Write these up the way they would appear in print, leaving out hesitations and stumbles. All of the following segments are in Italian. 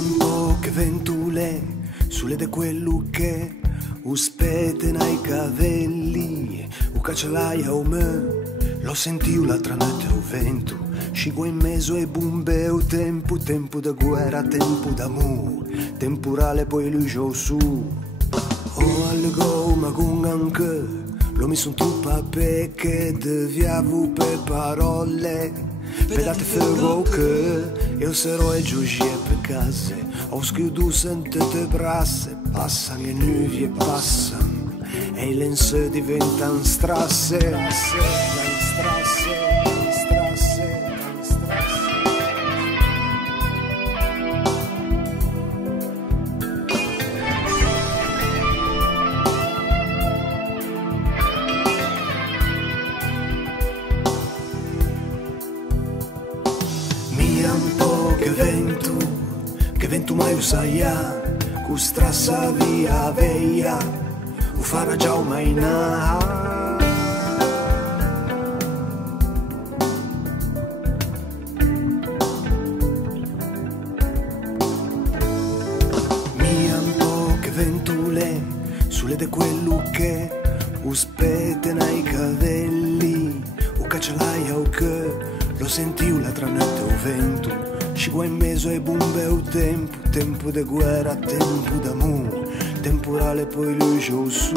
un po' che ventule sulle de quello che uspete nei capelli, u caccialaia o me, lo sentiu l'altra notte o vento, scigo in mezzo ai bombe o tempo, tempo da guerra, tempo d'amore, temporale poi lui giù su. Oh allegò ma con anche, lo mi son truppa perché deviavo per parole. Pedate ferro che io sarò e giugie per case, ho schiudo sentite brasse, passano le nuvie passano e i lenze diventano strasse, strasse. Un po' che vento mai usaia, cu strassa via veia, u farà già un mainà. Mia un po' che ventule, sulle de quello che uspete nei capelli, u caccialaia o che lo sentiu l'altra notte o vento, scivo in mezzo ai bombe o tempo, tempo de guerra, tempo d'amore, temporale poi lui giù su.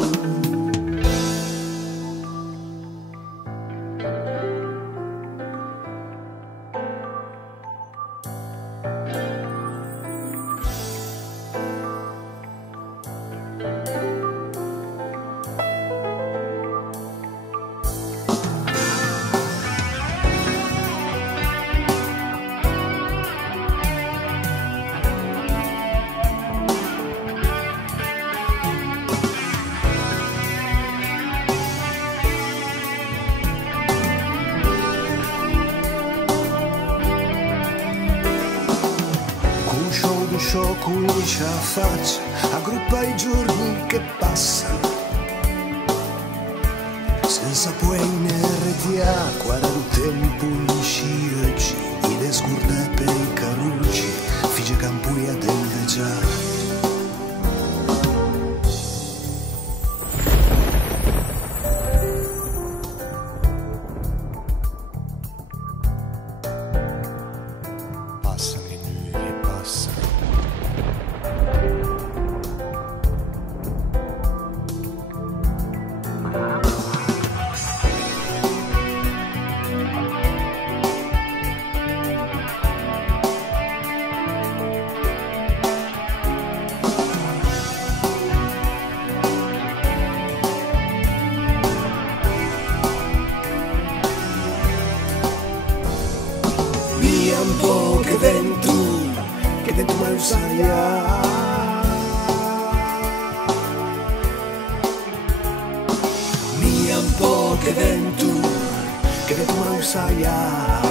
Sciocco liscia faccia, aggruppa i giorni che passano, senza poi inertia, guarda il tempo in scioggi, i descurde per i carucci, fige campuia del vegiare. Passano le nuvie, passano. Via un po' che vento mai usaia. Mia un po' che vento mai usaia.